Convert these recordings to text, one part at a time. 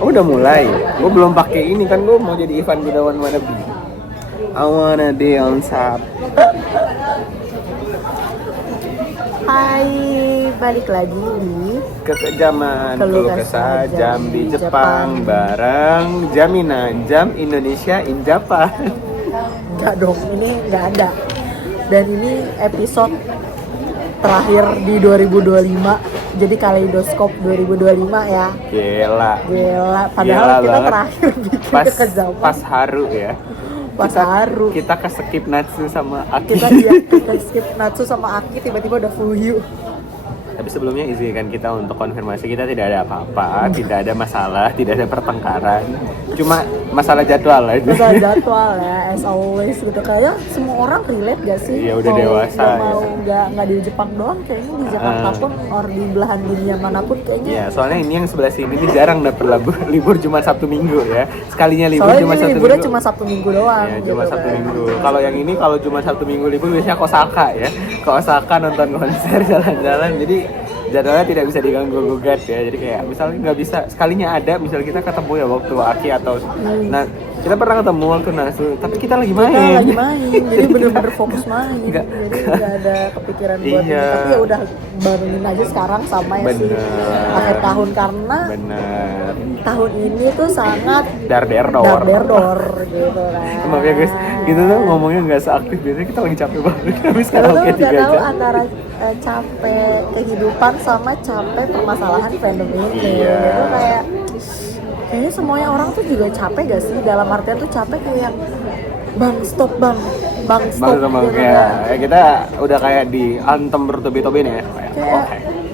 Oh, udah mulai. Gue belum pakai ini kan, gue mau jadi Ivan Gunawan wannabe. I wanna be on top. Hai, balik lagi di Kekejaman Keluh Kesah Jam di Jepang bareng jaminan jam Indonesia in Japan. Enggak dong, ini enggak ada. Dan ini episode terakhir di 2025. Jadi kaleidoskop 2025 ya. Gila. Padahal Gila kita banget. terakhir bikin kekejaman. Pas haru ya. Pas haru. Kita ke-skip Natsu sama Aki. Kita skip Natsu sama Aki, tiba-tiba udah Fuyu. Tapi sebelumnya izinkan kita untuk konfirmasi, kita tidak ada apa-apa, tidak ada masalah, tidak ada pertengkaran. Cuma masalah jadwal aja. Masalah jadwal ya, as always gitu. Kayak semua orang relate gak sih? Iya, udah dewasa mau nggak di Jepang doang, kayaknya di Jakarta pun or di belahan dunia manapun kayaknya. Iya, soalnya ini yang sebelah sini ini jarang dapat libur cuma Sabtu Minggu ya. Sekalinya libur soalnya cuma Sabtu liburnya Minggu. cuma Sabtu Minggu doang. Ya, gitu cuma Sabtu kan. Minggu. Kalau yang ini kalau cuma Sabtu Minggu libur biasanya ke Osaka ya. Ke Osaka nonton konser, jalan-jalan. Jadi jadwalnya tidak bisa diganggu-gugat ya. Jadi kayak misalnya nggak bisa, sekalinya ada, misalnya kita ketemu ya waktu Aki atau nah kita pernah ketemu waktu Nasu, tapi kita lagi main. Kita lagi main, jadi bener-bener fokus main. Nggak. Jadi nggak ada kepikiran buat Iya. ini. Tapi ya udah barengin aja sekarang sama ya sih. Bener. Akhir tahun karena Bener. tahun ini tuh sangat Darderdor. gitu kan. Maaf ya guys, kita tuh ngomongnya nggak seaktif biasanya, kita lagi capek banget. Habis Kita tuh karaoke 3 nggak tahu jam. antara capek kehidupan sama capek permasalahan fandom ini. Iya. Itu kayaknya semuanya orang tuh juga capek gak sih? Dalam artian tuh capek kayak bang stop Bang gitu kayak kan. kita udah kayak di antem bertubi-tubi nih ya. Kayak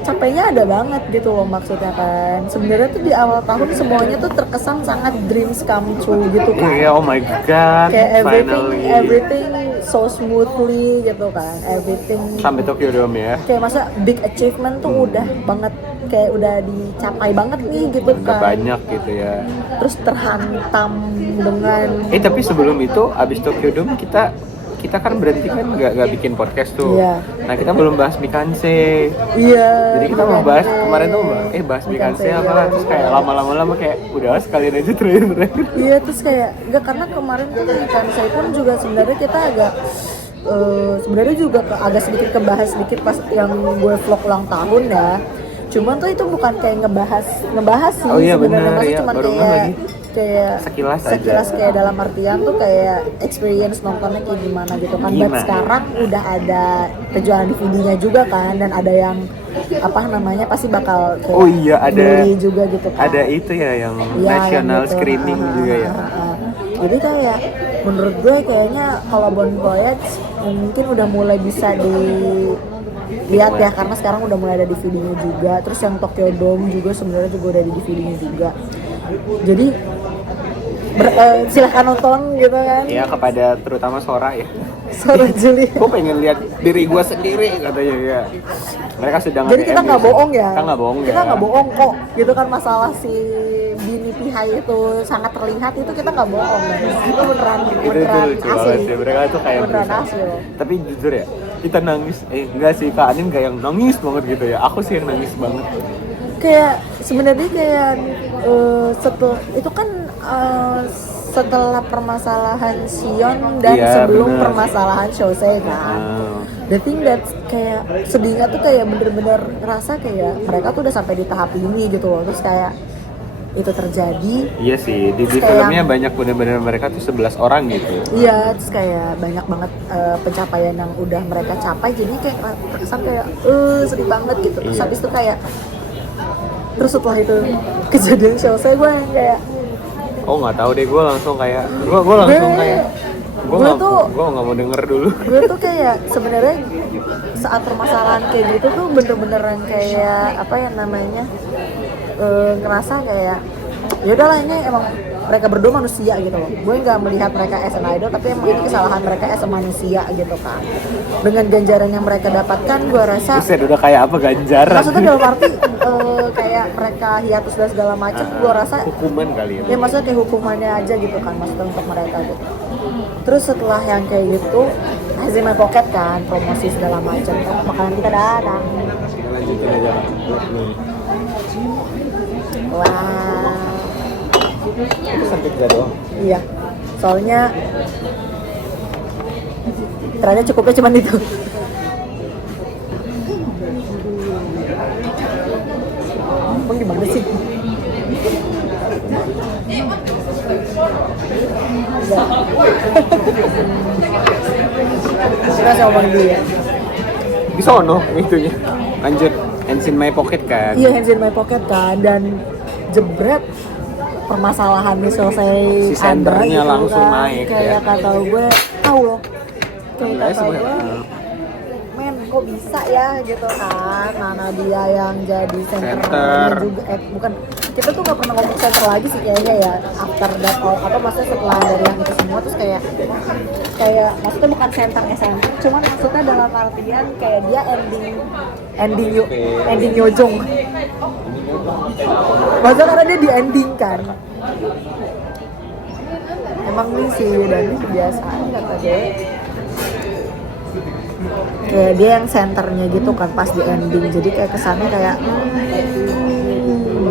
capeknya ada banget gitu loh maksudnya kan. Sebenarnya tuh di awal tahun semuanya tuh terkesan sangat dreams come true gitu kan. Iya, oh my god. Kayak Finally. everything so smoothly gitu kan. Everything Sampai Tokyo Dome ya. kayak masa big achievement tuh udah banget, kayak udah dicapai banget nih gitu Udah kan. banyak gitu ya. Terus terhantam dengan Tapi sebelum itu abis Tokyo Dome kita kan berhenti kan nggak bikin podcast tuh. Iya. Nah kita belum bahas Mikanse. iya. Jadi kita mau bahas kemarin tuh bahas Mikanse iya, apa, terus kayak lama-lama kayak udah sekalian aja terakhir. Iya, terus kayak enggak, karena kemarin tuh kan saya pun juga sebenarnya kita agak sebenarnya juga agak sedikit kebahas sedikit pas yang gue vlog ulang tahun ya. Cuman tuh itu bukan kayak ngebahas sih. Oh iya, sebenarnya. benar, Maksudnya iya, cuman baru ngeh lagi. kayak Sekilas aja. kayak dalam artian tuh kayak experience nontonnya kayak gimana gitu kan. Gimana? But sekarang udah ada penjualan DVD-nya juga kan, dan ada yang apa namanya pasti bakal kayak Oh iya, ada beli juga gitu kan. ada itu ya yang Iya, national yang gitu. screening juga ya. Jadi kayak menurut gue kayaknya kalau Bon Voyage mungkin udah mulai bisa dilihat ya, karena sekarang udah mulai ada DVD-nya juga. Terus yang Tokyo Dome juga sebenarnya juga udah di DVD-nya juga. Jadi silahkan nonton gitu kan. Iya, kepada terutama Sora ya. Sora Juli. Gue pengen lihat diri gue sendiri katanya ya. Mereka sedang Jadi kita nggak bohong ya. Kita nggak bohong ya. Kita nggak bohong kok. Gitu kan, masalah si Bini Pihai itu sangat terlihat, itu kita nggak bohong ya. Itu beneran Itu lucu asli. banget sih. Mereka tuh kayak Beneran berusaha. asli loh. Tapi jujur ya, kita nangis. Enggak sih, Kak Anin kayak yang nangis banget gitu ya. Aku sih yang nangis banget. Kayak sebenarnya kayak setelah itu kan setelah permasalahan Sion dan Iya, sebelum bener. permasalahan Shosei kan. The thing that kayak sedihnya tuh kayak bener-bener ngerasa kayak mereka tuh udah sampai di tahap ini gitu loh. Terus kayak itu terjadi. Iya sih, di Terus filmnya kayak- banyak bener-bener mereka tuh 11 orang gitu. Iya, terus kayak banyak banget pencapaian yang udah mereka capai, jadi kayak terkesan kayak sedih banget gitu. Terus Iya. habis itu kayak terus setelah itu kejadian Shosei, gue yang kayak Oh nggak tahu deh, gue langsung kayak gue langsung kayak gue nggak mau denger dulu. gue tuh kayak sebenarnya saat permasalahan kayak gitu tuh bener-bener yang kayak apa ya namanya, ngerasa kayak ya udahlah, ini emang mereka berdua manusia gitu loh. Gue nggak melihat mereka as an idol, tapi emang itu kesalahan mereka as a manusia gitu kan. Dengan ganjaran yang mereka dapatkan, gue rasa Buset, udah kayak apa ganjaran? maksudnya dalam arti kayak mereka hiatus dan segala macam, gue rasa hukuman kali ya. ya maksudnya kayak hukumannya aja gitu kan, maksudnya untuk mereka gitu. Terus setelah yang kayak gitu, Hazime Pocket kan promosi segala macam, makanan kita datang. Lanjutin aja. Wah, Itu sempit gak doang. Iya, soalnya ternyata cukupnya cuma itu. Emang gimana sih? Kita saya ngomong dulu ya. Di sono itunya. Lanjut, hands in my pocket kan. Iya, hands in my pocket kan, dan jebret permasalahannya selesai. Si sendernya ada, gitu langsung kan. naik, kayak ya. kata gue tahu loh, kayak Mulai kata gue, semuanya. men kok bisa ya gitu kan, mana dia yang jadi Center. center juga, bukan, kita tuh nggak pernah ngomong center lagi sih kayaknya ya, after that all, apa maksudnya setelah dari yang itu semua, terus kayak maksudnya bukan centernya center, cuman maksudnya dalam artian kayak dia ending Yojong. Maksudnya karena dia di ending kan. Emang nih sih Dani kebiasaan kata dia. Kayak dia yang senternya gitu kan pas di ending. Jadi kayak kesannya kayak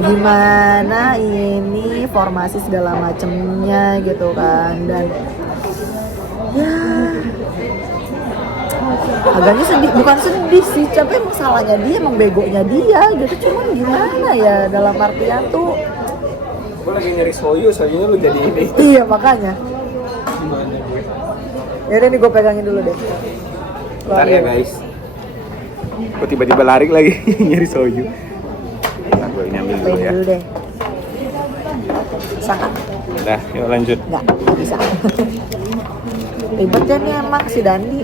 gimana ini formasi segala macemnya gitu kan. Dan ya agaknya sedih, bukan sedih sih, tapi emang salahnya dia, emang begonya dia gitu. Cuman gimana ya, dalam artian tuh Gue lagi nyari sojunya lu jadi ini. iya makanya. Ya udah nih gue pegangin dulu deh. Bentar ya guys. Gue tiba-tiba lari lagi nyari soju. Bentar gue ini ambil dulu ya. Dulu deh. Bisa nggak? Udah, yuk lanjut. Nggak bisa. Ribet ya nih emang si Dandi.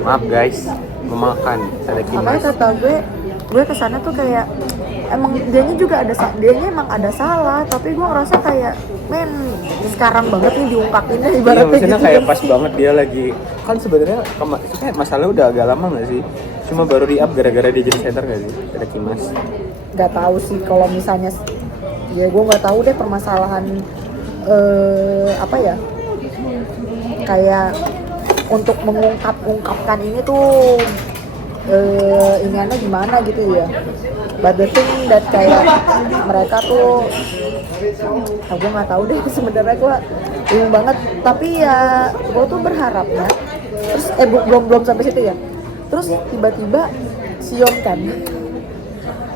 Maaf guys, mau makan. Ada Makanya kimas. kata gue kesana tuh kayak emang dianya juga ada, dianya emang ada salah, tapi gue ngerasa kayak men sekarang banget nih diungkapinnya Iya, ibaratnya maksudnya gitu. kayak pas banget dia lagi kan sebenarnya kayak masalahnya udah agak lama nggak sih? Cuma baru di up gara-gara dia jadi center nggak sih? Ada kimas. Nggak tahu sih kalau misalnya, ya gue nggak tahu deh permasalahan apa ya, kayak untuk mengungkapkan ini tuh inginnya gimana gitu ya. But the thing that kayak mereka tuh, gue nggak tahu deh sebenarnya, gue bingung banget. Tapi ya gue tuh berharapnya, terus belum sampai situ ya. Terus tiba-tiba Sion kan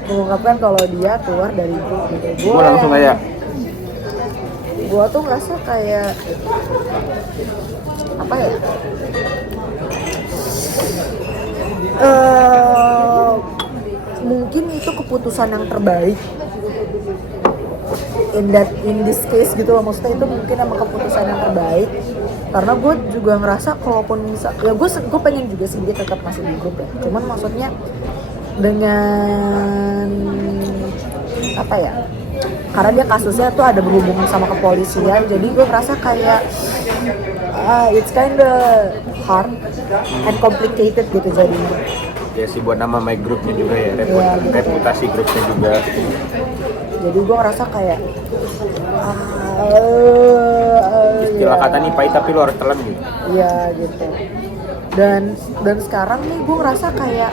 mengungkapkan kalau dia keluar dari grup gitu. Gue langsung kayak Gue tuh ngerasa kayak apa ya? Mungkin itu keputusan yang terbaik in this case gitu loh. Maksudnya itu mungkin emang keputusan yang terbaik, karena gue juga ngerasa kalaupun misal ya gue pengen juga sih dia tetap masih di grup ya, cuman maksudnya dengan apa ya, karena dia kasusnya tuh ada berhubungan sama kepolisian, jadi gue ngerasa kayak it's kinda hard and complicated gitu jadinya. ya sih buat nama my groupnya juga ya, Iya, gitu. reputasi grupnya juga. Jadi gue ngerasa kayak Istilah kata nih pahit tapi lo harus telan gitu. iya gitu. Dan sekarang nih gue ngerasa kayak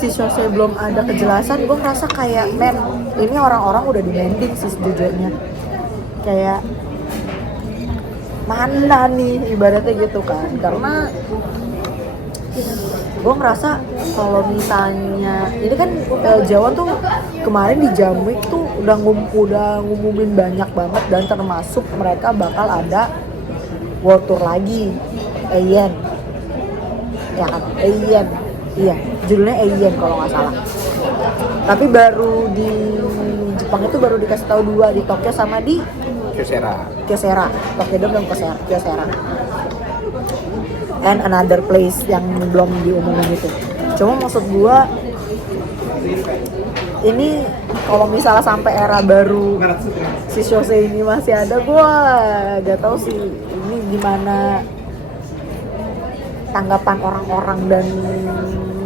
si Jose belum ada kejelasan. Gue ngerasa kayak men, ini orang-orang udah demanding sih sejujurnya, kayak mana nih ibaratnya gitu kan. Karena gue ngerasa kalau misalnya ini kan Jawa tuh kemarin di Jamwik tuh udah ngumumin banyak banget, dan termasuk mereka bakal ada world tour lagi, Eyen ya kan, Eyen, iya judulnya Eyen kalau nggak salah. Tapi baru di Jepang itu baru dikasih tahu 2, di Tokyo sama di Kyocera. Tokyo belum Kyocera. And another place yang belum diumumin itu. Cuma maksud gua ini kalau misalnya sampai era baru si Jose ini masih ada, gua gak tahu sih ini gimana tanggapan orang-orang dan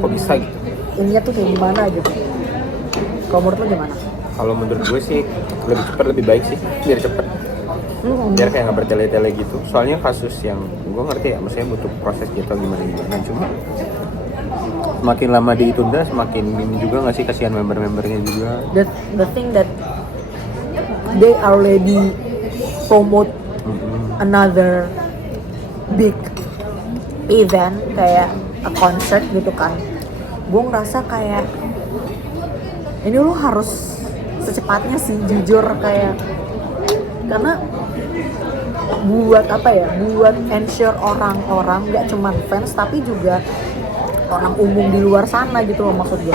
Kok bisa gitu? ininya tuh kayak gimana gitu. Kalau menurut lu gimana? Kalau menurut gue sih lebih cepat lebih baik sih, biar cepet. Biar kayak nggak bertele-tele gitu. Soalnya kasus yang gue ngerti ya, maksudnya butuh proses gitu gimana. Cuma semakin lama ditunda semakin ini juga nggak sih, kasihan member-membernya juga. The thing that they already promote another big event kayak a concert gitu kan, gue ngerasa kayak ini lu harus secepatnya sih jujur kayak, karena buat apa ya, buat ensure orang-orang nggak cuman fans tapi juga orang umum di luar sana gitu loh maksud gue.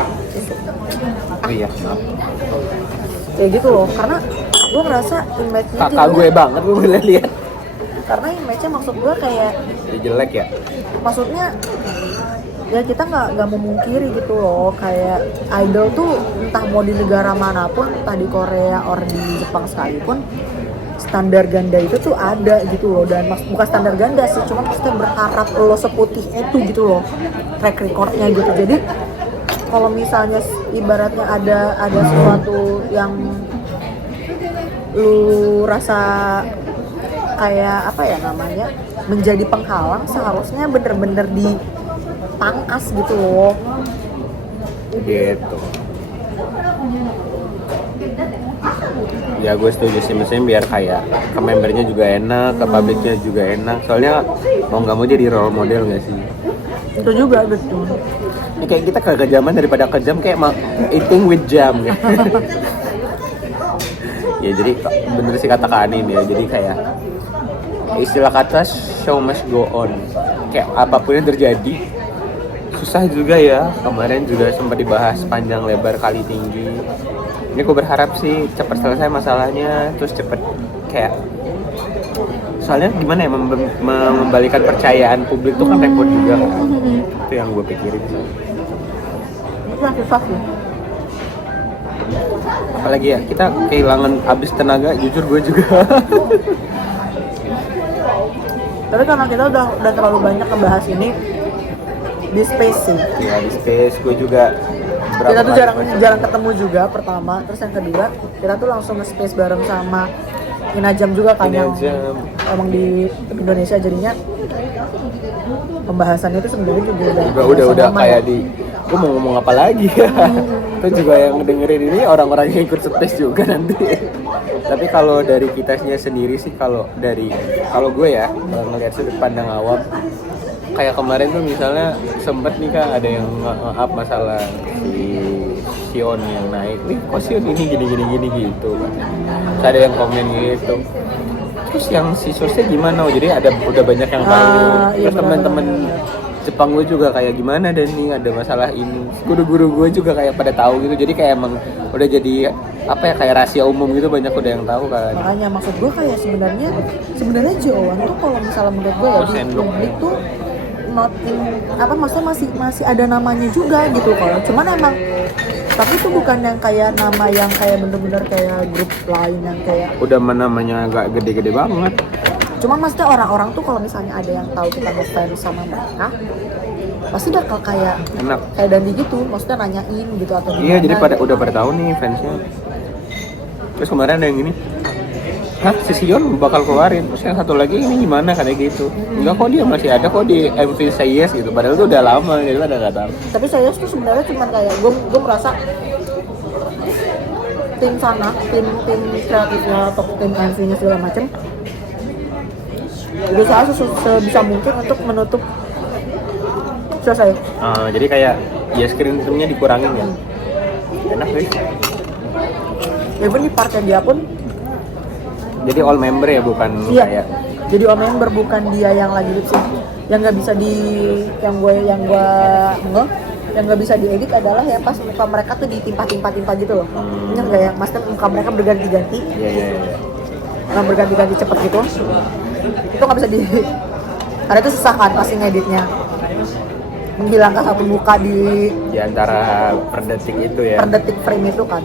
Oh iya, maaf. Kayak gitu loh, karena gue ngerasa image-nya Kakak gue banget gue boleh lihat. karena image-nya maksud gue kayak Ya, jelek ya. maksudnya ya kita nggak memungkiri gitu loh, kayak idol tuh entah mau di negara manapun, entah di Korea or di Jepang sekalipun, standar ganda itu tuh ada gitu loh. Dan bukan standar ganda sih, cuma maksudnya berharap lo seputih itu gitu loh track recordnya gitu. Jadi kalau misalnya ibaratnya ada sesuatu yang lu rasa kayak apa ya namanya menjadi penghalang, seharusnya bener-bener dipangkas gitu loh. Gitu. Ya gue setuju sih, maksudnya biar kayak ke membernya juga enak, ke publiknya juga enak. Soalnya mau nggak mau jadi role model nggak sih? Itu juga betul. Ini kayak kita kekejaman daripada kejam, kayak eating with jam ya. Ya jadi bener sih kata Kak Anin ya, jadi kayak istilah kata show must go on. Kayak apapun yang terjadi, susah juga ya. Kemarin juga sempat dibahas panjang lebar kali tinggi. Ini gue berharap sih cepat selesai masalahnya, terus cepet kayak, soalnya gimana ya, mengembalikan percayaan publik tuh kan repot juga kan. Itu yang gue pikirin sih. Itu yang susah sih. Apalagi ya, kita kehilangan abis tenaga, jujur gue juga. Tapi karena kita udah terlalu banyak ngebahas ini di space sih. Ya di space gue juga Kita tuh jarang ketemu juga pertama, terus yang kedua kita tuh langsung nge-space bareng sama Inajam juga kan, yang emang di Indonesia, jadinya pembahasannya itu sebenarnya juga udah kayak di, gue mau ngomong apa lagi ya. Itu juga yang dengerin ini orang-orang yang ikut space juga nanti. Tapi kalau dari kitanya sendiri sih, kalau gue ya, kalau ngeliat sudut pandang awam, kayak kemarin tuh misalnya sempet nih Kak, ada yang nge-up masalah si Sion yang naik, nih kok Sion ini gini gitu kan. Terus ada yang komen gitu, terus yang si sosnya gimana? Jadi udah banyak yang tahu. Iya, Terus teman-teman Jepang gue juga kayak gimana, dan nih ada masalah ini, guru-guru gue juga kayak pada tahu gitu. Jadi kayak emang udah jadi apa ya, kayak rahasia umum gitu, banyak udah yang tahu kan. Makanya maksud gue kayak sebenarnya Joan tuh kalau misalnya menurut gue ya di publik tuh nothing, apa maksudnya masih ada namanya juga gitu kalau, cuman emang tapi itu bukan yang kayak nama yang kayak bener-bener kayak grup lain yang kayak Udah namanya agak gede-gede banget. Cuma maksudnya orang-orang tuh kalau misalnya ada yang tahu kita ngefans sama mereka, pasti bakal kayak Enak. kayak Dandi gitu, maksudnya nanyain gitu atau gimana. Iya, jadi gitu. udah pada tahu nih fansnya. Terus kemarin ada yang ini, hah, si Sion bakal keluarin. Terus yang satu lagi ini gimana kayak gitu. Enggak kok, dia masih ada kok di MV Say Yes gitu. Padahal itu udah lama, jadi pada nggak tahu. Tapi saya tuh sebenarnya cuma kayak gue merasa tim sana, tim kreatifnya atau tim MV-nya segala macam berusaha sebisa mungkin untuk menutup selesai. Jadi kayak ya screen time-nya dikurangin ya. Enak guys. Even di partnya dia pun Jadi all member ya, bukan iya, kayak jadi all member, bukan dia yang lagi lip sync. Yang nggak bisa yang nggak bisa diedit adalah yang pas muka mereka tuh ditimpa gitu loh. Ini nggak, yang maksudnya muka mereka berganti-ganti. Iya. Yang berganti-ganti cepet gitu. Itu nggak bisa karena itu susah kan pasti ngeditnya, menghilangkan satu muka di antara per detik itu ya. per detik frame itu kan.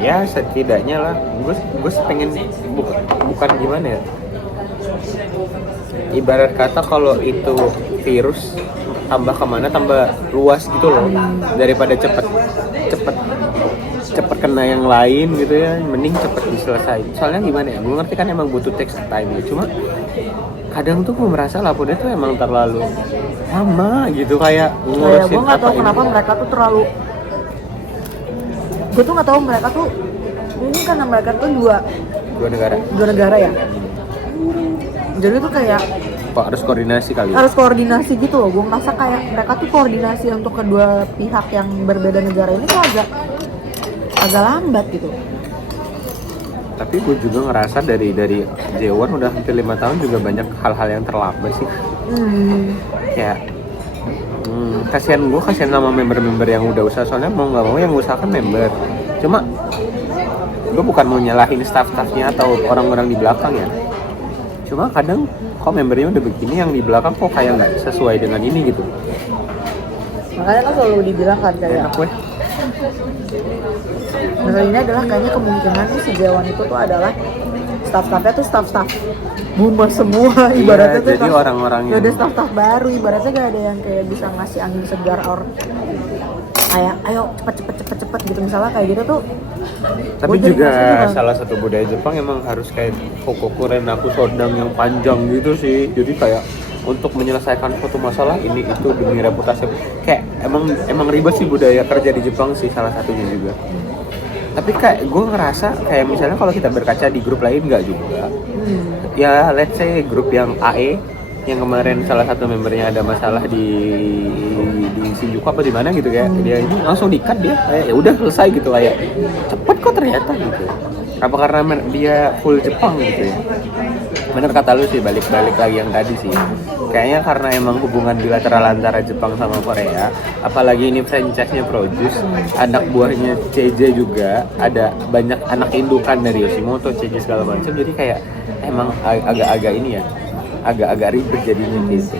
Ya setidaknya lah, gue pengen bukan gimana ya, ibarat kata kalau itu virus tambah kemana tambah luas gitu loh, daripada cepet kena yang lain gitu ya, mending cepet diselesaikan. Soalnya gimana ya, gue ngerti kan emang butuh text time gitu, cuma kadang tuh gue merasa laporannya tuh emang terlalu lama gitu, kayak ngurusin gue nggak tahu ini. kenapa mereka tuh terlalu, gue tuh nggak tahu mereka tuh, ini karena mereka tuh dua negara ya. Jadi tuh kayak Kok harus koordinasi kali ya? harus koordinasi gitu loh. Gue merasa kayak mereka tuh koordinasi untuk kedua pihak yang berbeda negara ini tuh agak lambat gitu. Tapi gue juga ngerasa dari J1 udah hampir 5 tahun juga banyak hal-hal yang terlambat sih. Kayak kasihan sama member-member yang udah usaha, soalnya mau nggak mau yang usaha kan member. Cuma gue bukan mau nyalahin staff-staffnya atau orang-orang di belakang ya. Cuma kadang kok membernya udah begini, yang di belakang kok kayak nggak sesuai dengan ini gitu. Makanya kan selalu dibilang kan kayak Enak weh. Nah ini adalah kayaknya kemungkinan si J1 itu tuh adalah staff-staffnya tuh staff-staff boomer semua ibaratnya tuh jadi orang-orang gak ada staff-staff baru, ibaratnya gak ada yang kayak bisa ngasih angin segar or kayak ayo cepet gitu misalnya kayak gitu tuh. Tapi juga salah satu budaya Jepang emang harus kayak Hokoku Renaku Sodang yang panjang gitu sih. Jadi kayak untuk menyelesaikan suatu masalah ini itu demi reputasi, kayak emang ribet sih budaya kerja di Jepang sih salah satunya juga. Tapi kayak gue ngerasa kayak misalnya kalau kita berkaca di grup lain nggak juga. Ya let's say grup yang AE yang kemarin salah satu membernya ada masalah di Shinjuku apa di mana gitu kayak dia ini langsung di-cut dia kayak ya udah selesai gitu, kayak cepet kok ternyata gitu. Apa karena dia full Jepang gitu ya? Bener kata lu sih, balik lagi yang tadi sih. Kayaknya karena emang hubungan bilateral antara Jepang sama Korea, apalagi ini franchise-nya produce, anak buahnya CJ juga ada banyak anak indukan dari Yoshimoto, CJ segala macam. Jadi kayak emang agak-agak ini ya, agak-agak ribet jadinya gitu.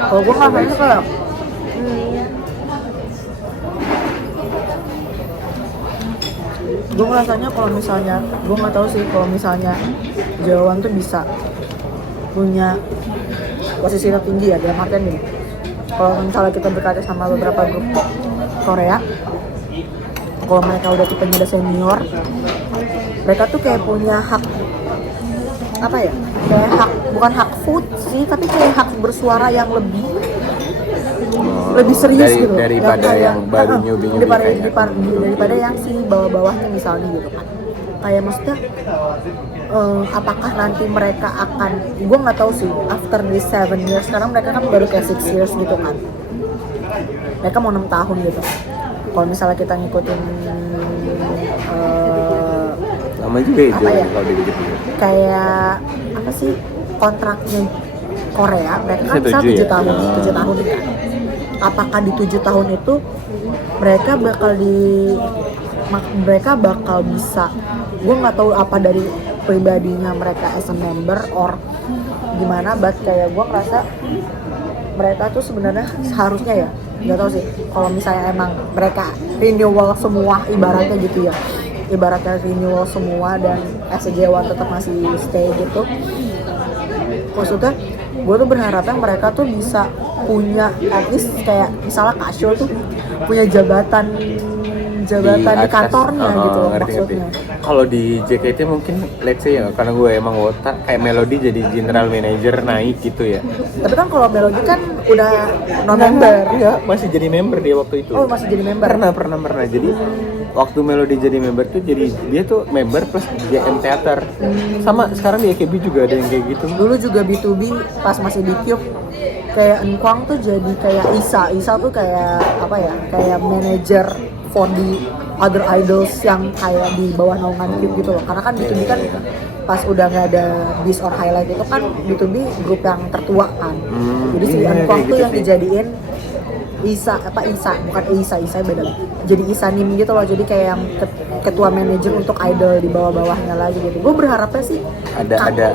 Kalau gue ngerasanya kayak gue ngerasanya kalau misalnya gue nggak tahu sih kalau misalnya J1 tuh bisa punya posisi tertinggi ya dalam artian gini. Kalau misalnya kita berkaca sama beberapa grup Korea, kalau mereka udah tipenya udah senior, mereka tuh kayak punya hak apa ya, kayak hak, bukan hak vote sih, tapi kayak hak bersuara yang lebih serius gitu daripada yang baru newbie daripada yang si bawah-bawahnya misalnya gitu kan. Kayak maksudnya apakah nanti mereka akan, gue nggak tahu sih, after the 7 years, sekarang mereka kan baru kayak 6 years gitu kan, mereka mau 6 tahun gitu. Kalau misalnya kita ngikutin lama juga itu apa ya, kalau di Jepang. Kayak apa sih kontraknya Korea, mereka kan bisa 7 tahun, 7 tahun kan. Apakah di 7 tahun itu mereka bakal bisa, gue nggak tahu apa dari pribadinya mereka as a member or gimana, but kayak gue ngerasa mereka tuh sebenarnya seharusnya ya, nggak tahu sih, kalau misalnya emang mereka renewal semua ibaratnya gitu ya, ibaratnya renewal semua dan SJ1 tetap masih stay gitu. Maksudnya gue tuh berharapnya mereka tuh bisa punya at least kayak misalnya Kasio tuh punya jabatan di kantornya gitu loh maksudnya. Kalau di JKT mungkin let's say ya, karena gue emang wota kayak Melody jadi general manager naik gitu ya. Tapi kan kalau Melody kan udah non-member. Iya, masih jadi member dia waktu itu. Oh, masih jadi member. Pernah. Jadi waktu Melody jadi member tuh jadi dia tuh member plus JM Theater. Sama sekarang di AKB juga ada yang kayak gitu. Dulu juga B2B pas masih di Cube kayak Enkwang tuh jadi kayak Isa tuh kayak apa ya, kayak manager for the other idols yang kayak di bawah naungan Cube gitu loh. Karena kan B2B kan pas udah nggak ada Bis or Highlight itu kan B2B grup yang tertua kan. Jadi si Enkwang tuh yang dijadiin Isa beda. Jadi Isanim gitu loh. Jadi kayak yang ketua manajer untuk idol di bawah-bawahnya lagi gitu. Gue berharapnya sih ada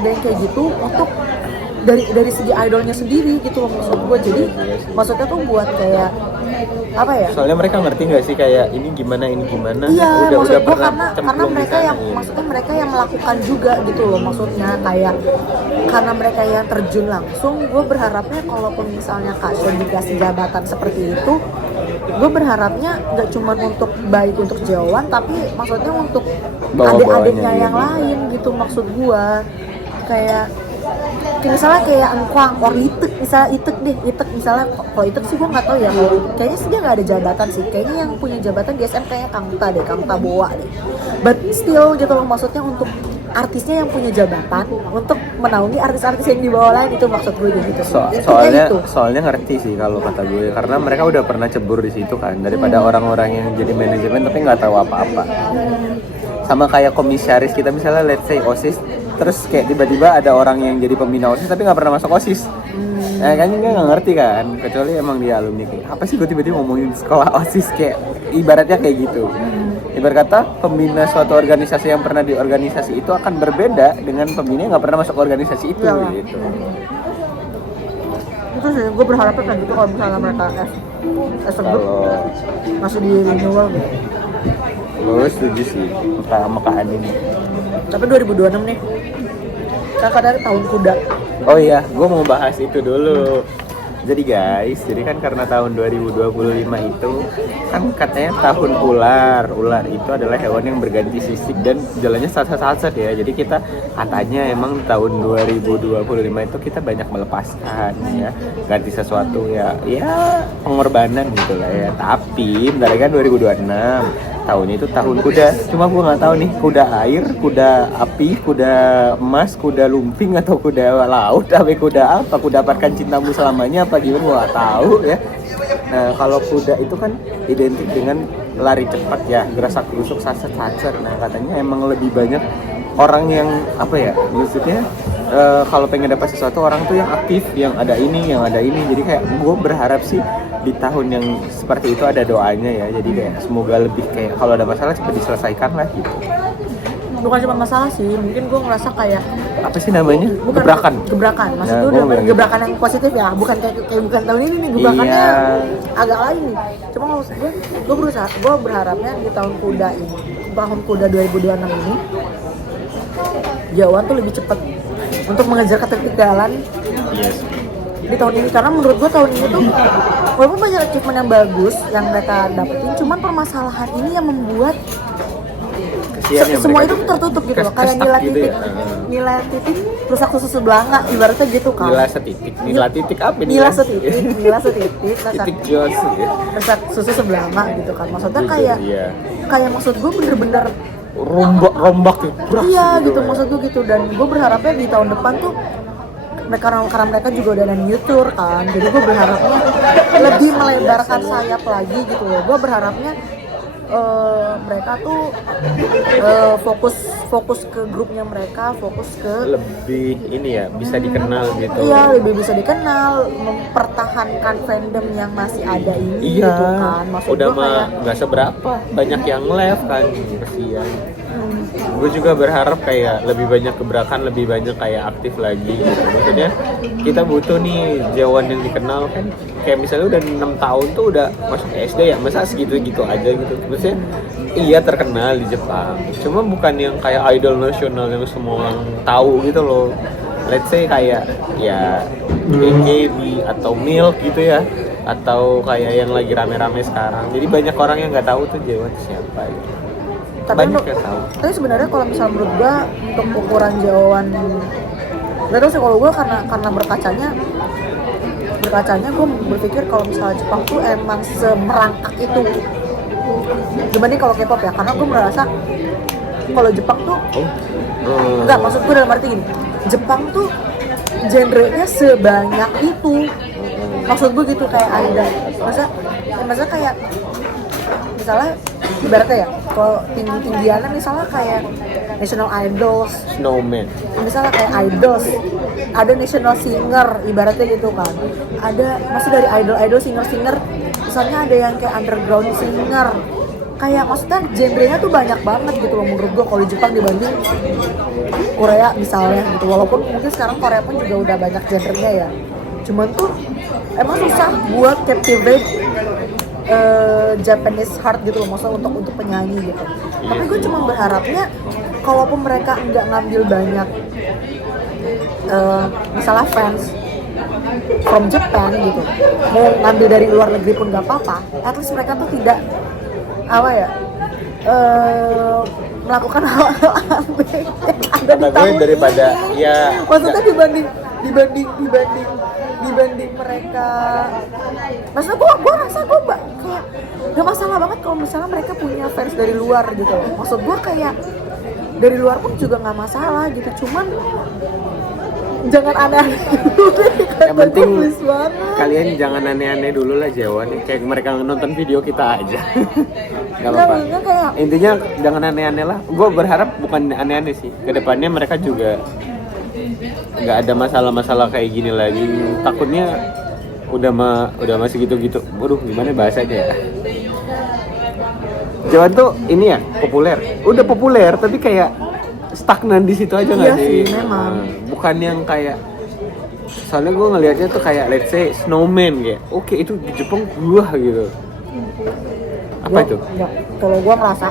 yang kayak gitu untuk dari segi idolnya sendiri gitu loh, maksud gue. Jadi maksudnya tuh buat kayak apa ya? Soalnya mereka ngerti nggak sih kayak ini gimana? Iya, maksud gue karena mereka yang ya. maksudnya mereka yang melakukan juga gitu loh, maksudnya kayak karena mereka yang terjun langsung. Gue berharapnya kalaupun misalnya Kasio dikasih jabatan seperti itu, gue berharapnya nggak cuma untuk baik untuk J1 tapi maksudnya untuk adik-adiknya yang lain gitu. Maksud gue kayak misalnya kayak Angkwang or Itek, misalnya Itek misalnya. Kalau Itek sih gue nggak tahu ya, kayaknya sih dia nggak ada jabatan sih, kayaknya yang punya jabatan di SM kayaknya Kangta Boa deh. But still gitu loh, maksudnya untuk artisnya yang punya jabatan untuk menaungi artis-artis yang di bawah lain, itu maksud gue gitu. Soalnya ngerti sih kalau kata gue, karena mereka udah pernah cebur di situ kan, daripada orang-orang yang jadi manajemen tapi nggak tahu apa-apa. Sama kayak komisaris kita misalnya, let's say OSIS, terus kayak tiba-tiba ada orang yang jadi pembina OSIS tapi nggak pernah masuk OSIS. Kan nggak ngerti kan, kecuali emang dia alumni. Kayak apa sih gue tiba-tiba ngomongin sekolah OSIS, kayak ibaratnya kayak gitu. Ibarat kata pembina suatu organisasi yang pernah di organisasi itu akan berbeda dengan pembina yang nggak pernah masuk organisasi itu gitu. Itu sih gue berharapnya kan gitu, kalau misalnya mereka as a group masih di renewal gitu. Gue setuju sih sama Kak Anin. Tapi 2026 nih kan katanya tahun kuda. Oh iya, gue mau bahas itu dulu. Jadi guys, kan karena tahun 2025 itu kan katanya tahun ular. Ular itu adalah hewan yang berganti sisik dan jalannya sat-sat ya. Jadi kita katanya emang tahun 2025 itu kita banyak melepaskan ya, ganti sesuatu ya pengorbanan gitu lah ya. Tapi bentar kan 2026 tahunnya itu tahun kuda. Cuma gue nggak tahu nih, kuda air, kuda api, kuda emas, kuda lumping atau kuda laut, tapi kuda apa? Kuda dapatkan cintamu selamanya apa gimana? Gue nggak tahu ya. Nah kalau kuda itu kan identik dengan lari cepat ya, gerasak gerusuk saset. Nah katanya emang lebih banyak orang yang apa ya, maksudnya kalau pengen dapat sesuatu orang tuh yang aktif, yang ada ini. Jadi kayak gue berharap sih di tahun yang seperti itu ada doanya ya. Jadi kayak semoga lebih kayak kalau ada masalah cepat diselesaikan lah gitu. Bukan cuma masalah sih, mungkin gue ngerasa kayak apa sih namanya? Gebrakan. Maksud gue udah gebrakan yang positif ya, bukan kayak bukan tahun ini nih gebrakannya agak lain nih. Cuma maksud gue berharapnya di tahun kuda ini, tahun kuda 2026 ini, Jawan tuh lebih cepat untuk mengejar ketertinggalan. Yes. Di tahun ini, karena menurut gue tahun ini tuh walaupun banyak achievement yang bagus yang mereka dapetin, cuman permasalahan ini yang membuat semua itu tertutup gitu loh, kayak nilai titik rusak susu sebelanga ibaratnya gitu kan. Nilai titik apa nih? Nilai setitik titik jos ya. Rusak susu sebelanga gitu kan. Maksudnya kayak maksud gue bener-bener rombak iya gitu, maksud gue gitu. Dan gue berharapnya di tahun depan tuh karena mereka juga udah ada new tour kan, jadi gue berharapnya lebih melebarkan sayap lagi gitu loh. Gue berharapnya mereka tuh fokus ke grupnya mereka, fokus ke lebih ini ya, bisa dikenal gitu. Iya, lebih bisa dikenal, mempertahankan fandom yang masih ada ini gitu kan. Maksud udah mah nggak seberapa banyak yang left kan, kasihan. Gue juga berharap kayak lebih banyak gebrakan, lebih banyak kayak aktif lagi gitu. Maksudnya kita butuh nih Jawan yang dikenal kan. Kayak misalnya udah 6 tahun tuh udah masuk SD ya, masa segitu-gitu aja gitu. Maksudnya iya terkenal di Jepang, cuma bukan yang kayak idol nasional yang semua orang tahu gitu loh. Let's say kayak ya AKB atau Milk gitu ya, atau kayak yang lagi rame-rame sekarang. Jadi banyak orang yang nggak tahu tuh Jawan siapa gitu. Banyak yang tahu. Tapi sebenarnya kalau misalnya menurut gue untuk ukuran Jawan, nggak tahu sih kalau gue karena berkacanya gue berpikir kalau misalnya Jepang tuh emang semerangkak itu dibanding kalau K-pop ya, karena gue merasa kalau Jepang tuh enggak, maksud gue dalam arti gini, Jepang tuh genrenya sebanyak itu, maksud gue gitu. Kayak ada masa kayak misalnya ibaratnya ya, kalau tinggi-tinggiannya misalnya kayak National Idols, Snowman, misalnya kayak Idols, ada National Singer ibaratnya gitu kan, ada masih dari idol singer, misalnya ada yang kayak underground singer, kayak maksudnya genrenya tuh banyak banget gitu loh menurut gue kalau di Jepang dibanding Korea misalnya gitu. Walaupun mungkin sekarang Korea pun juga udah banyak genrenya ya, cuman tuh emang susah buat captivate Japanese heart gitu loh, maksudnya untuk penyanyi gitu. Tapi gue cuma berharapnya kalaupun mereka nggak ngambil banyak misalnya fans from Japan gitu, mau ngambil dari luar negeri pun nggak apa-apa, at least mereka tuh tidak apa ya melakukan hal-hal aneh yang ada di Kata gue tahun daripada ini. ya Maksudnya dibanding mereka, maksudnya gue rasa gue kayak gak masalah banget kalau misalnya mereka punya fans dari luar gitu loh. Maksud gue kayak dari luar pun juga nggak masalah gitu, cuman jangan aneh-aneh dulu deh. yang penting Please banget. kalian jangan aneh-aneh dulu lah Jawan, kayak mereka nonton video kita aja. Gak apa-apa. Enggak kayak Intinya jangan aneh-aneh lah. Gue berharap bukan aneh-aneh sih. Kedepannya mereka juga nggak ada masalah-masalah kayak gini lagi. Takutnya udah masih gitu-gitu. Waduh, gimana bahasanya ya? Jawan tuh ini ya populer. Udah populer tapi kayak stagnan di situ aja nggak Iya sih? sih, memang. Bukan yang kayak, soalnya gue ngelihatnya tuh kayak let's say snowman kayak oke itu di Jepang gua gitu. Apa itu? Enggak, kalau gue ngerasa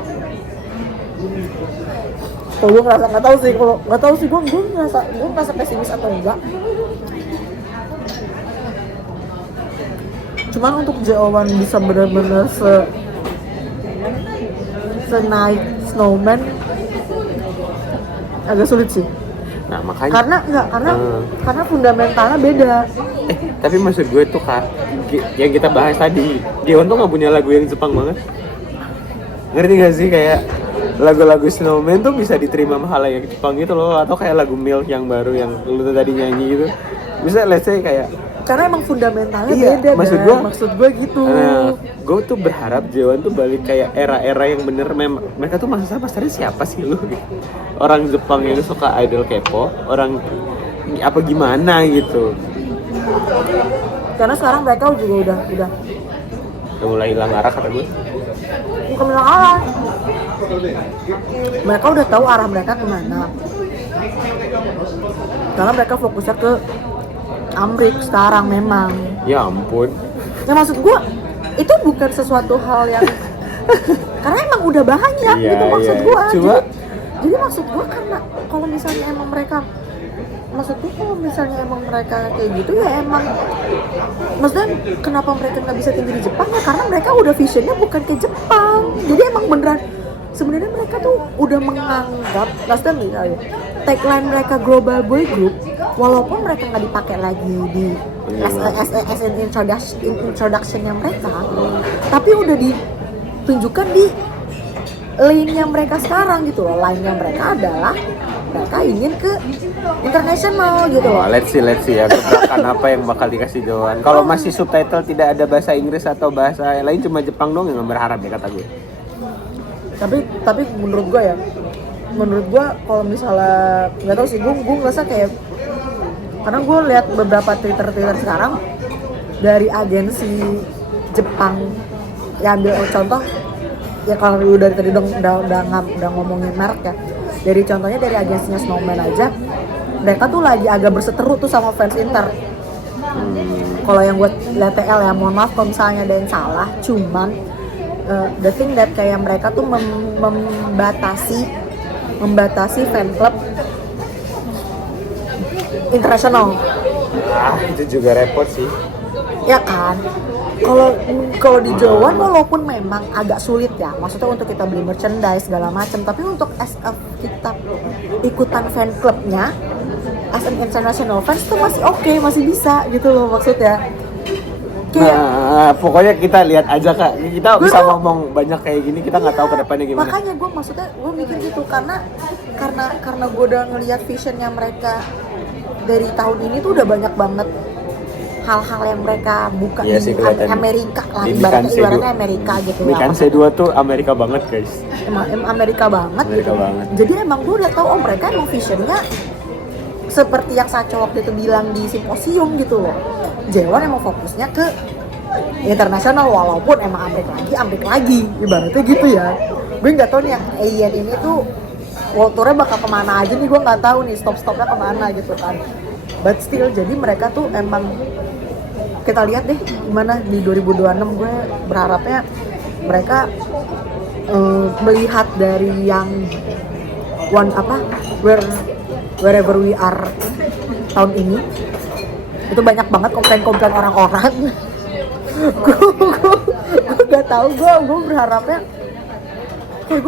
nggak tahu sih gue ngerasa pesimis atau enggak. Cuman untuk jawaban bisa benar-benar naik snowman agak sulit sih. Nah makanya Karena fundamentalnya beda. Tapi maksud gue tuh Kak, yang kita bahas tadi, Gion tuh nggak punya lagu yang Jepang banget. Ngerti gak sih, kayak lagu-lagu Snowman tuh bisa diterima mahal yang Jepang gitu loh, atau kayak lagu Milk yang baru yang lu tuh tadi nyanyi gitu. Bisa let's say kayak, Karena emang fundamentalnya iya, beda. maksud gue gitu. gue tuh berharap Jawan tuh balik kayak era-era yang bener mereka tuh masa siapa sih lu gitu. Orang Jepang yang suka idol K-pop, orang apa gimana gitu. Karena sekarang mereka juga udah Mulai hilang arah kata gue. bukan bilang arah. Mereka udah tahu arah mereka kemana. Karena mereka fokusnya ke Amrik sekarang memang. Ya ampun. Nah maksud gue itu bukan sesuatu hal yang karena emang udah banyak Iya, gitu maksud iya. gue. Cuma- Jadi maksud gue karena kalau misalnya emang mereka kayak gitu ya emang maksudnya kenapa mereka nggak bisa tinggi di Jepang ya karena mereka udah visionnya bukan ke Jepang. Jadi emang beneran sebenarnya mereka tuh udah menganggap maksudnya misalnya tagline mereka global boy group walaupun mereka nggak dipakai lagi di as an introduction-nya mereka, tapi udah ditunjukkan di lane-nya mereka sekarang gitu loh. Line-nya mereka adalah mereka ingin ke international gitu loh. Let's see ya gebrakan apa yang bakal dikasih Joan. Kalau masih subtitle tidak ada bahasa Inggris atau bahasa lain cuma Jepang dong yang berharap ya kata gue. Tapi menurut gue kalau misalnya nggak tahu sih gue ngerasa kayak karena gue lihat beberapa Twitter sekarang dari agensi Jepang ya ambil contoh ya kalau dari tadi udah ngomongin merek ya, dari contohnya dari agensinya Snowman aja mereka tuh lagi agak berseteru tuh sama fans Inter. Kalau yang gue lihat TL ya mohon maaf kalau misalnya ada yang salah, cuman the thing that kayak mereka tuh membatasi fan club internasional. Itu juga repot sih. Ya kan? Kalau di Jawan walaupun memang agak sulit ya, maksudnya untuk kita beli merchandise segala macam, tapi untuk kita ikutan fan clubnya as an international fans tuh masih oke, masih bisa gitu loh maksudnya. Kayak Nah, pokoknya kita lihat aja Kak. Kita bisa tuh- ngomong banyak kayak gini, kita nggak tahu kedepannya gimana. makanya gue mikir gitu karena gue udah ngelihat visionnya mereka dari tahun ini tuh udah banyak banget hal-hal yang mereka buka Iya di sih, kelihatan. Amerika lah, Di ibaratnya Amerika gitu ya. Mikanse 2 tuh Amerika banget guys. Emang Amerika banget Amerika gitu. banget. Jadi emang gue udah tahu mereka emang visionnya seperti yang Sacho waktu itu bilang di simposium gitu loh. Jawan emang fokusnya ke internasional walaupun emang Amrik lagi ibaratnya gitu ya. Gue nggak tahu nih yang Alien ini tuh world tour-nya bakal kemana aja nih, gue nggak tahu nih stop-stopnya kemana gitu kan. But still jadi mereka tuh emang kita lihat deh gimana di 2026. Gue berharapnya mereka melihat dari yang wherever we are tahun ini itu banyak banget komplain orang-orang. gue nggak tahu gue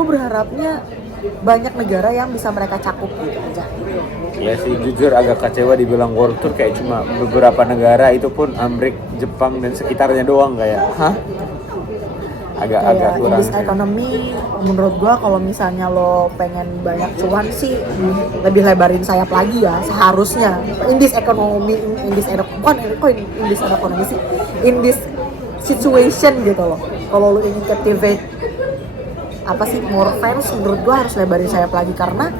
berharapnya banyak negara yang bisa mereka cakup gitu aja. Ya sih, jujur agak kecewa dibilang world tour kayak cuma beberapa negara, itu pun Amerika, Jepang dan sekitarnya doang, kayak hah? Agak Kayak kurang indis sih. economy menurut gua kalau misalnya lo pengen banyak cuan sih lebih lebarin sayap lagi ya seharusnya. Indis economy, bukan indis economy sih, indis situation gitu loh. Kalau lo ingin captivate apa sih more fans, menurut gua harus lebarin sayap lagi karena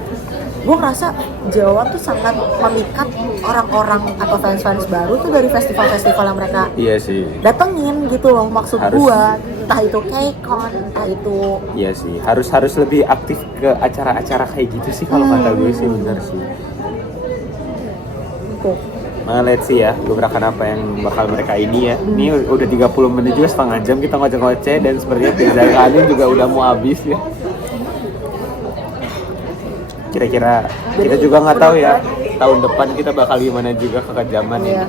gue ngerasa Jawa tuh sangat memikat orang-orang atau fans-fans baru tuh dari festival-festival yang mereka Iya sih. datengin gitu loh, maksud Harus. gua entah itu K-Con, entah itu Iya sih, harus lebih aktif ke acara-acara kayak gitu sih kalau kata gue sih, bener sih. tuh. Nah, let's see ya, gebrakan apa yang bakal mereka ini ya. Ini udah 30 menit juga, setengah jam kita ngoceh-ngoceh, dan sepertinya pizza kali juga udah mau habis ya. Kira-kira kita juga nggak tahu ya, tahun depan kita bakal gimana juga kekejaman ini. Iya.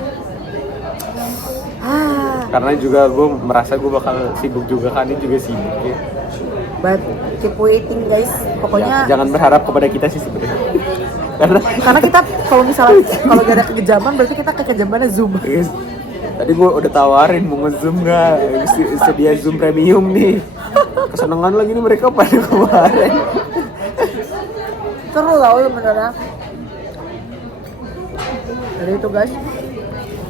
Karena juga gue merasa gue bakal sibuk juga, kan ini juga sibuk ya. But keep waiting guys, pokoknya Jangan berharap kepada kita sih sebenarnya. karena kita kalau misalnya kalau gak ada kekejaman berarti kita kekejamannya Zoom. Guys, tadi gue udah tawarin mau nge-zoom nggak, sedia Zoom premium nih. Kesenangan lagi nih mereka pada kemarin. Seru tau sebenarnya. Jadi itu guys.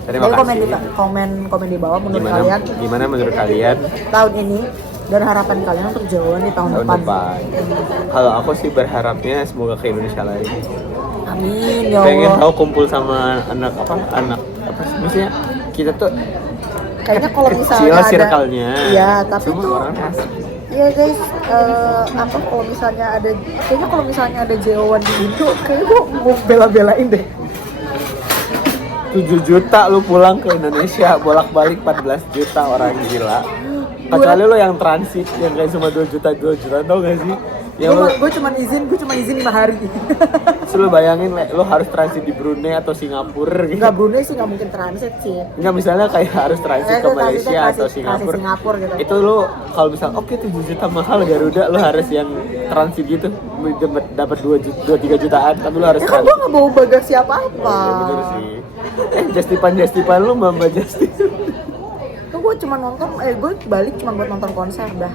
Terima Jadi kasih. komen di bawah menurut kalian Gimana menurut kalian tahun ini dan harapan kalian untuk Jawa di tahun depan. Kalau aku sih berharapnya semoga ke Indonesia lagi. Amin ya Pengen Allah. tahu kumpul sama anak apa sih, maksudnya kita tuh Kayaknya kalau kecil misalnya ada circle-nya. Iya, tapi Semua tuh orang asik. iya guys, apa kalau misalnya ada, kayaknya kalau misalnya ada Jawa di Indo, kayaknya gue mau bela-belain deh. 7 juta lu pulang ke Indonesia, bolak-balik 14 juta, orang gila. Kecuali lo yang transit, yang kayak cuma 2 juta, tau gak sih? Yang Gue cuma izin 5 hari. lo bayangin, lo harus transit di Brunei atau Singapura gitu. Enggak, Brunei sih nggak mungkin transit sih. Enggak, misalnya kayak harus transit ke Malaysia atau transit Singapura. gitu. Itu lo kalau misal oke 7 juta mahal Garuda, lo harus yang transit gitu, dapat 2-3 jutaan, tapi lo harus Ya kan gue nggak bawa bagasi apa-apa. Ya, bener sih. Justipan lo Mbak Justin. Tuh gue cuma nonton, gue balik cuma buat nonton konser dah.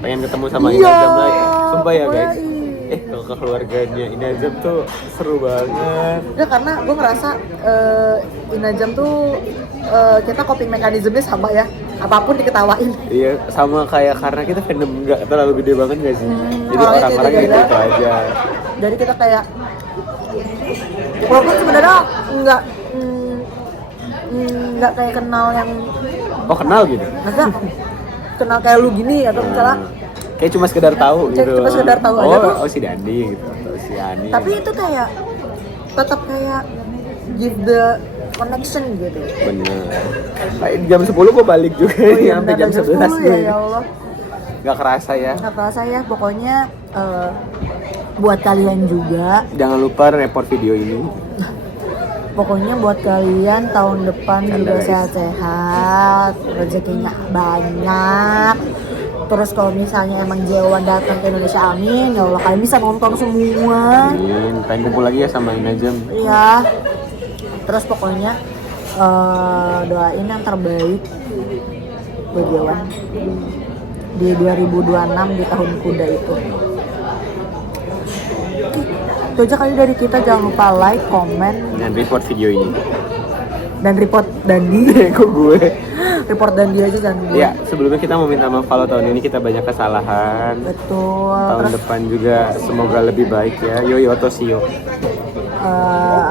Pengen ketemu sama Iya. Inazam lagi. Sumpah ya Oh, guys. iya. Kalau ke keluarganya Inazam tuh seru banget. Ya karena gue ngerasa Inajam tuh kita coping mekanismenya sama ya, apapun diketawain. Iya, sama kayak karena kita fandom nggak terlalu gede banget nggak sih? Jadi orangnya orang-orang gitu-gitu gitu aja. Jadi kita kayak walaupun sebenarnya nggak kayak kenal yang Oh, kenal gitu? agak kenal kayak lu gini atau misalnya, Kayak cuma sekedar tahu Kayak gitu. cuma sekedar tahu aja tuh. Oh si Dandi gitu, atau si Ani. tapi itu kayak tetap kayak give the connection gitu. Bener. Kayak jam 10 gua balik juga nih, sampai jam 11 ya, gue. ya Allah. Gak kerasa ya. Nggak kerasa ya, pokoknya buat kalian juga, Jangan lupa report video ini. pokoknya buat kalian tahun depan Canda, juga guys. sehat-sehat, rezekinya banyak. Terus kalau misalnya emang Jawa datang ke Indonesia, amin ya Allah, kalian bisa nonton semua. Amin. Pengen kumpul lagi ya sama Inazam. Iya. Terus pokoknya doain yang terbaik buat Jawa di 2026 di tahun kuda itu. Itu aja kali dari kita, jangan lupa like, komen, Dan report video ini. dan report Dandi. Kok gue? Report Dandi aja jangan gue. Ya, sebelumnya kita mau minta maaf kalau tahun ini kita banyak kesalahan. Betul. Tahun Terus depan juga semoga lebih baik ya. Yo Tosio.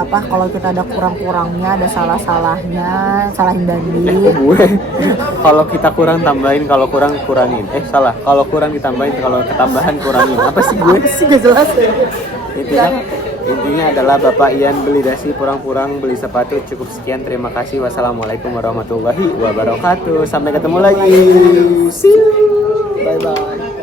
kalau kita ada kurang-kurangnya, ada salah-salahnya, salahin Dandi. Gue. Kalau kita kurang tambahin, kalau kurang kurangin. Salah. Kalau kurang ditambahin, kalau ketambahan kurangin. Apa sih gue? Sih gak jelas ya. Intinya adalah Bapak Ian beli dasi, kurang-kurang beli sepatu. Cukup sekian, terima kasih. Wassalamualaikum warahmatullahi wabarakatuh. Sampai ketemu lagi. See you. Bye bye.